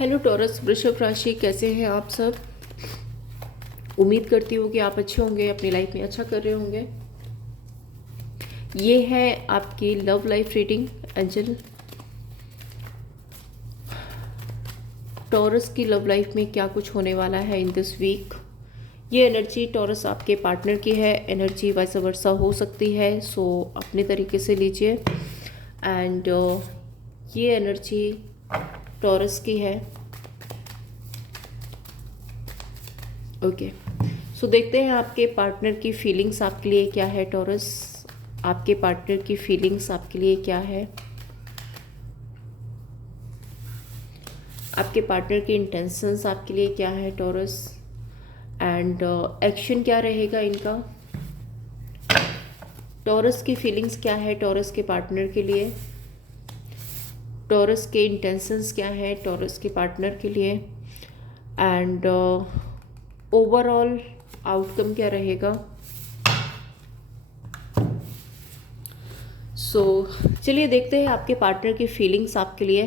Hello taurus वृषभ राशि, कैसे हैं आप सब। उम्मीद करती हूँ कि आप अच्छे होंगे, अपनी लाइफ में अच्छा कर रहे होंगे। ये है आपकी love life reading angel. Taurus की लव लाइफ में क्या कुछ होने वाला है इन दिस वीक। ये एनर्जी टॉरस आपके पार्टनर की है, एनर्जी वाइस वर्सा हो सकती है, सो अपने तरीके से लीजिए। एंड ये एनर्जी टॉरस की है। ओके, सो देखते हैं आपके पार्टनर की फीलिंग्स आपके लिए क्या है टॉरस। आपके पार्टनर की फीलिंग्स आपके लिए क्या है, आपके पार्टनर की इंटेंशंस आपके लिए क्या है टॉरस। एंड एक्शन क्या रहेगा इनका। टॉरस की फीलिंग्स क्या है टॉरस के पार्टनर के लिए, टॉरस के इंटेंशंस क्या है टॉरस के पार्टनर के लिए। एंड ओवरऑल आउटकम क्या रहेगा। सो चलिए देखते हैं आपके पार्टनर की फीलिंग्स आपके लिए।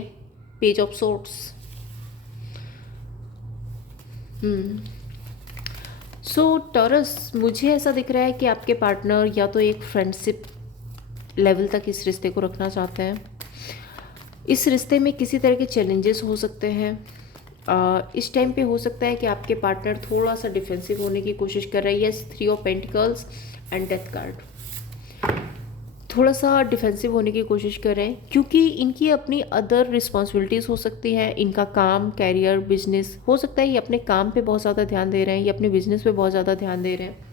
Page of sorts. So taurus, मुझे ऐसा दिख रहा है कि आपके पार्टनर या तो एक फ्रेंडशिप लेवल तक इस रिश्ते को रखना चाहते हैं। इस रिश्ते में किसी तरह के चैलेंजेस हो सकते हैं। इस टाइम पे हो सकता है कि आपके पार्टनर थोड़ा सा डिफेंसिव होने की कोशिश कर रही है। Yes, 3 of pentacles and death card. थोड़ा सा डिफेंसिव होने की कोशिश कर रहे हैं क्योंकि इनकी अपनी अदर रिस्पॉन्सिबिलिटीज़ हो सकती हैं। इनका काम, कैरियर, बिजनेस हो सकता है ये अपने काम पे बहुत ज़्यादा ध्यान दे रहे हैं, ये अपने बिजनेस पे बहुत ज़्यादा ध्यान दे रहे हैं,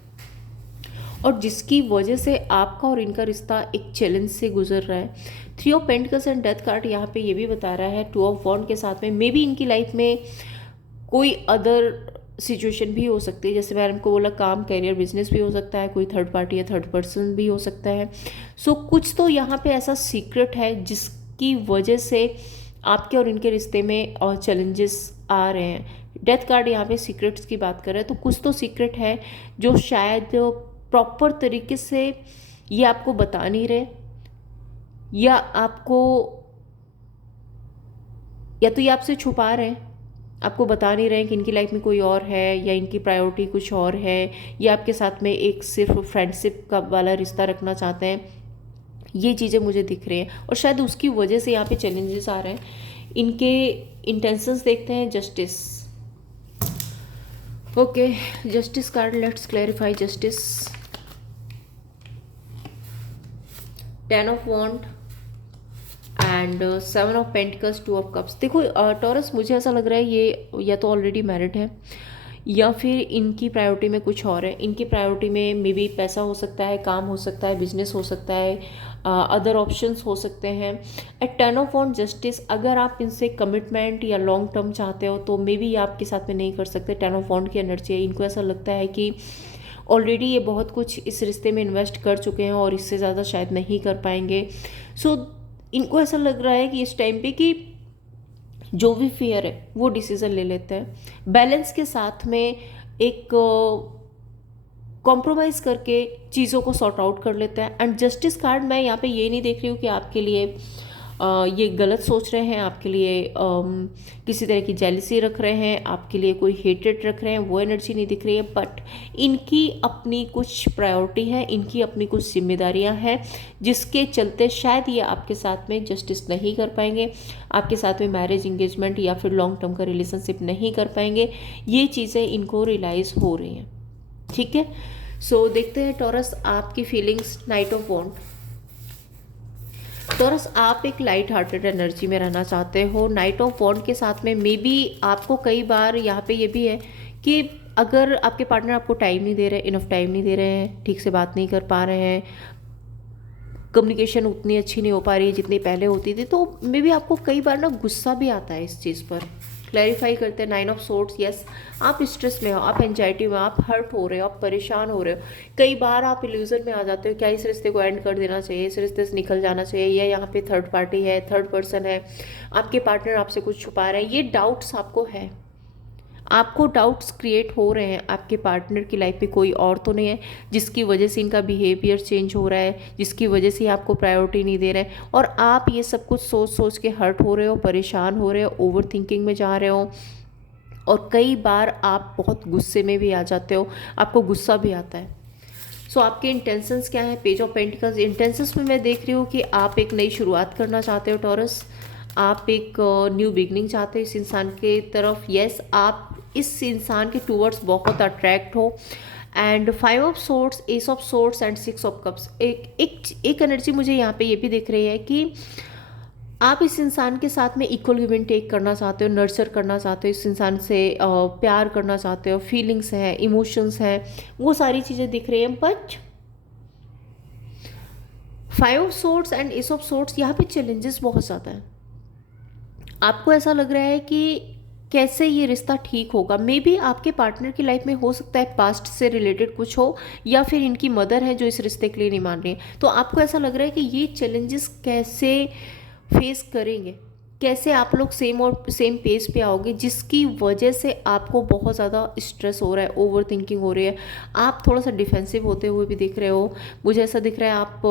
और जिसकी वजह से आपका और इनका रिश्ता एक चैलेंज से गुजर रहा है। 3 of pentacles and death card यहाँ पे ये भी बता रहा है 2 ऑफ वॉन्ड के साथ में मे बी इनकी लाइफ में कोई अदर सिचुएशन भी हो सकती है। जैसे मैंने आपको बोला, काम, कैरियर, बिजनेस भी हो सकता है, कोई थर्ड पार्टी या थर्ड पर्सन भी हो सकता है। सो कुछ तो यहाँ पे ऐसा सीक्रेट है जिसकी वजह से आपके और इनके रिश्ते में चैलेंजेस आ रहे हैं। डेथ कार्ड यहाँ पे सीक्रेट्स की बात कर रहे हैं, तो कुछ तो सीक्रेट है जो शायद प्रॉपर तरीके से ये आपको बता नहीं रहे, या आपको, या तो ये आपसे छुपा रहे हैं, आपको बता नहीं रहे हैं कि इनकी लाइफ में कोई और है, या इनकी प्रायोरिटी कुछ और है, या आपके साथ में एक सिर्फ फ्रेंडशिप का वाला रिश्ता रखना चाहते हैं। ये चीज़ें मुझे दिख रही हैं और शायद उसकी वजह से यहाँ पे चैलेंजेस आ रहे हैं। इनके इंटेंशंस देखते हैं। Justice. Okay, justice card, let's clarify justice. 10 of wand and 7 of pentacles, 2 of cups. देखो टॉरस, मुझे ऐसा लग रहा है ये या तो ऑलरेडी मैरिड है या फिर इनकी प्रायोरिटी में कुछ और है। इनकी प्रायोरिटी में मे बी पैसा हो सकता है, काम हो सकता है, बिजनेस हो सकता है, अदर ऑप्शंस हो सकते हैं। एट 10 ऑफ वॉन्ड जस्टिस, अगर आप इनसे कमिटमेंट या लॉन्ग टर्म चाहते हो तो मे बी ये आपके साथ में नहीं कर सकते। 10 ऑफ वॉन्ड की एनर्जी है। इनको ऐसा लगता है कि ऑलरेडी ये बहुत कुछ इस रिश्ते में इन्वेस्ट कर चुके हैं और इससे ज़्यादा शायद नहीं कर पाएंगे। सो इनको ऐसा लग रहा है कि इस टाइम पे कि जो भी फेयर है वो डिसीज़न ले लेते हैं बैलेंस के साथ में, एक कॉम्प्रोमाइज़ करके चीज़ों को सॉर्ट आउट कर लेते हैं। एंड जस्टिस कार्ड, मैं यहाँ पे ये नहीं देख रही हूँ कि आपके लिए ये गलत सोच रहे हैं, आपके लिए किसी तरह की जेलसी रख रहे हैं, आपके लिए कोई हेट्रेट रख रहे हैं, वो एनर्जी नहीं दिख रही है। बट इनकी अपनी कुछ प्रायोरिटी है, इनकी अपनी कुछ जिम्मेदारियां हैं जिसके चलते शायद ये आपके साथ में जस्टिस नहीं कर पाएंगे, आपके साथ में मैरिज, इंगेजमेंट या फिर लॉन्ग टर्म का रिलेशनशिप नहीं कर पाएंगे। ये चीज़ें इनको रियलाइज़ हो रही हैं। ठीक है, सो देखते हैं टॉरस आपकी feelings. Knight of wand. Taurus, आप एक लाइट हार्टेड एनर्जी में रहना चाहते हो। नाइट ऑफ वॉन्ड के साथ में मे बी आपको कई बार यहाँ पे ये भी है कि अगर आपके पार्टनर आपको टाइम नहीं दे रहे, इनफ टाइम नहीं दे रहे हैं, ठीक से बात नहीं कर पा रहे हैं, कम्युनिकेशन उतनी अच्छी नहीं हो पा रही है जितनी पहले होती थी, तो मे बी आपको कई बार ना गुस्सा भी आता है इस चीज़ पर। क्लैरिफाई करते हैं। 9 ऑफ सोर्ड्स। यस, आप स्ट्रेस में हो, आप एंजाइटी में, आप हर्ट हो रहे हो, आप परेशान हो रहे हो। कई बार आप इल्यूजन में आ जाते हो, क्या इस रिश्ते को एंड कर देना चाहिए, इस रिश्ते से निकल जाना चाहिए, या यहाँ पे थर्ड पार्टी है, थर्ड पर्सन है, आपके पार्टनर आपसे कुछ छुपा रहे हैं। ये डाउट्स आपको है, आपको डाउट्स क्रिएट हो रहे हैं आपके पार्टनर की लाइफ में कोई और तो नहीं है जिसकी वजह से इनका बिहेवियर चेंज हो रहा है, जिसकी वजह से आपको प्रायोरिटी नहीं दे रहे हैं, और आप ये सब कुछ सोच सोच के हर्ट हो रहे हो, परेशान हो रहे हो, ओवर थिंकिंग में जा रहे हो, और कई बार आप बहुत गुस्से में भी आ जाते हो, आपको गुस्सा भी आता है। सो आपके इंटेंशंस क्या है? Page of pentacles. इंटेंशंस में मैं देख रही हूँ कि आप एक नई शुरुआत करना चाहते हो टॉरस, आप एक न्यू बिगनिंग चाहते हो इस इंसान के तरफ। यस, आप इस इंसान के टूवर्ड्स बहुत अट्रैक्ट हो। And 5 of swords, S of swords and 6 of cups. एक एनर्जी मुझे यहाँ पे ये भी दिख रही है कि आप इस इंसान के साथ में इक्वल गिव एंड टेक करना चाहते हो, नर्चर करना चाहते हो, इस इंसान से प्यार करना चाहते हो, फीलिंग्स हैं, इमोशंस हैं, वो सारी चीज़ें दिख रही हैं। But 5 of swords and S of swords, यहाँ पे चैलेंजेस बहुत ज़्यादा हैं। आपको ऐसा लग रहा है कि कैसे ये रिश्ता ठीक होगा। मे बी आपके पार्टनर की लाइफ में हो सकता है पास्ट से रिलेटेड कुछ हो, या फिर इनकी मदर है जो इस रिश्ते के लिए नहीं मान रही है। तो आपको ऐसा लग रहा है कि ये चैलेंजेस कैसे फेस करेंगे, कैसे आप लोग सेम पेज पे आओगे, जिसकी वजह से आपको बहुत ज़्यादा स्ट्रेस हो रहा है, ओवर थिंकिंग हो रही है, आप थोड़ा सा डिफेंसिव होते हुए भी दिख रहे हो। मुझे ऐसा दिख रहा है आप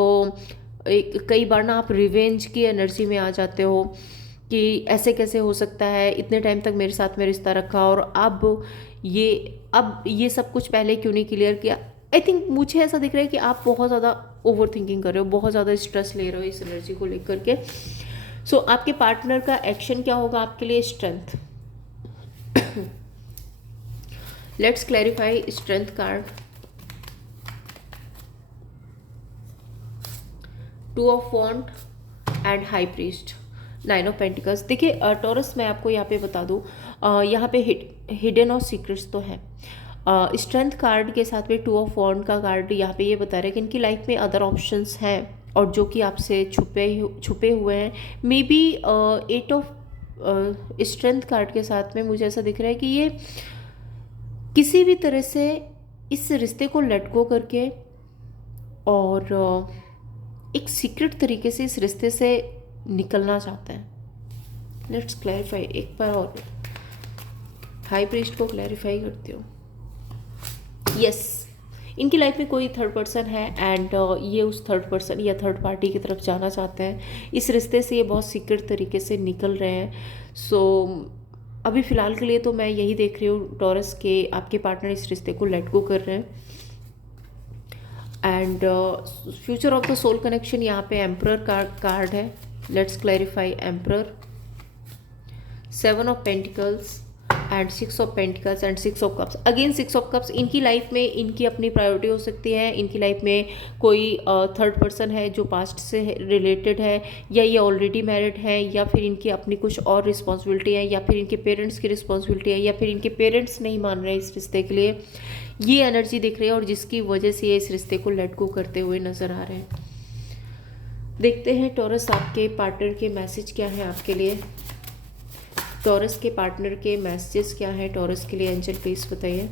कई बार ना आप रिवेंज की एनर्जी में आ जाते हो कि ऐसे कैसे हो सकता है, इतने टाइम तक मेरे साथ में रिश्ता रखा और अब ये सब कुछ पहले क्यों नहीं क्लियर किया। आई थिंक मुझे ऐसा दिख रहा है कि आप बहुत ज़्यादा ओवर थिंकिंग कर रहे हो, बहुत ज़्यादा स्ट्रेस ले रहे हो इस एनर्जी को लेकर के। सो आपके पार्टनर का एक्शन क्या होगा आपके लिए? Strength. Let's clarify strength card. 2 of wand and high priest, 9 of pentacles. देखिए टॉरस, मैं आपको यहाँ पे बता दूँ, यहाँ पे हिडन और सीक्रेट्स तो हैं। स्ट्रेंथ कार्ड के साथ में 2 ऑफ वॉन्ड का कार्ड यहाँ पे ये बता रहा है कि इनकी लाइफ में अदर ऑप्शंस हैं और जो कि आपसे छुपे हुए हैं। May be 8 of strength card के साथ में मुझे ऐसा दिख रहा है कि ये किसी भी तरह से इस रिश्ते को लेट गो करके और एक सीक्रेट तरीके से इस रिश्ते से निकलना चाहते हैं। लेट्स क्लैरिफाई एक बार और हाई प्रीस्ट को क्लैरिफाई करती हूँ। यस, इनकी लाइफ में कोई थर्ड पर्सन है एंड ये उस थर्ड पर्सन या थर्ड पार्टी की तरफ जाना चाहते हैं। इस रिश्ते से ये बहुत सीक्रेट तरीके से निकल रहे हैं। सो अभी फ़िलहाल के लिए तो मैं यही देख रही हूँ टॉरस के आपके पार्टनर इस रिश्ते को लेट गो कर रहे हैं। And future of the soul connection, यहाँ पे एम्परर कार्ड है। Let's clarify emperor, 7 of pentacles and 6 of pentacles and 6 of cups. Again 6 of cups, इनकी लाइफ में इनकी अपनी प्रायोरिटी हो सकती है। इनकी लाइफ में कोई थर्ड पर्सन है जो पास्ट से रिलेटेड है, या ये ऑलरेडी मैरिड है, या फिर इनकी अपनी कुछ और रिस्पॉन्सिबिलिटी है, या फिर इनके पेरेंट्स की रिस्पॉन्सिबिलिटी है, या फिर इनके पेरेंट्स नहीं मान रहे इस रिश्ते के लिए। ये एनर्जी दिख रही है और जिसकी वजह से ये इस रिश्ते को लेट गो करते हुए नज़र आ रहे हैं। देखते हैं टॉरस आपके पार्टनर के मैसेज क्या है आपके लिए। टॉरस के पार्टनर के मैसेजेस क्या है टॉरस के लिए? एंजल प्लीज बताइए।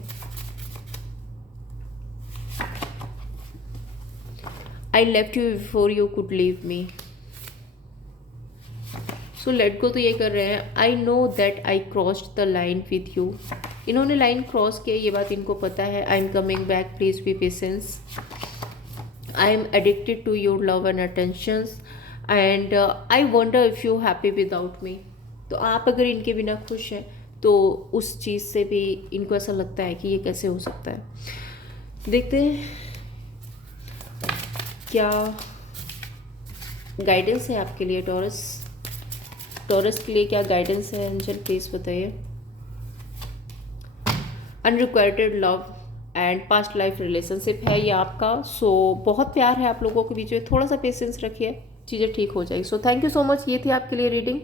I left you before you could leave me. So let go तो ये कर रहे हैं। I know that I crossed the line with you. इन्होंने लाइन क्रॉस किया, ये बात इनको पता है। I am coming back, please be patience. I am addicted to your love and attentions and I wonder if you happy without me. तो आप अगर इनके बिना खुश हैं तो उस चीज़ से भी इनको ऐसा लगता है कि ये कैसे हो सकता है। देखते हैं क्या गाइडेंस है आपके लिए टॉरस। टॉरस के लिए क्या गाइडेंस है एंजल प्लीज बताइए। Unrequited love and past life relationship है ये आपका। सो बहुत प्यार है आप लोगों के बीच में, थोड़ा सा पेशेंस रखिए, चीज़ें ठीक हो जाएगी। So thank you so much. ये थी आपके लिए रीडिंग।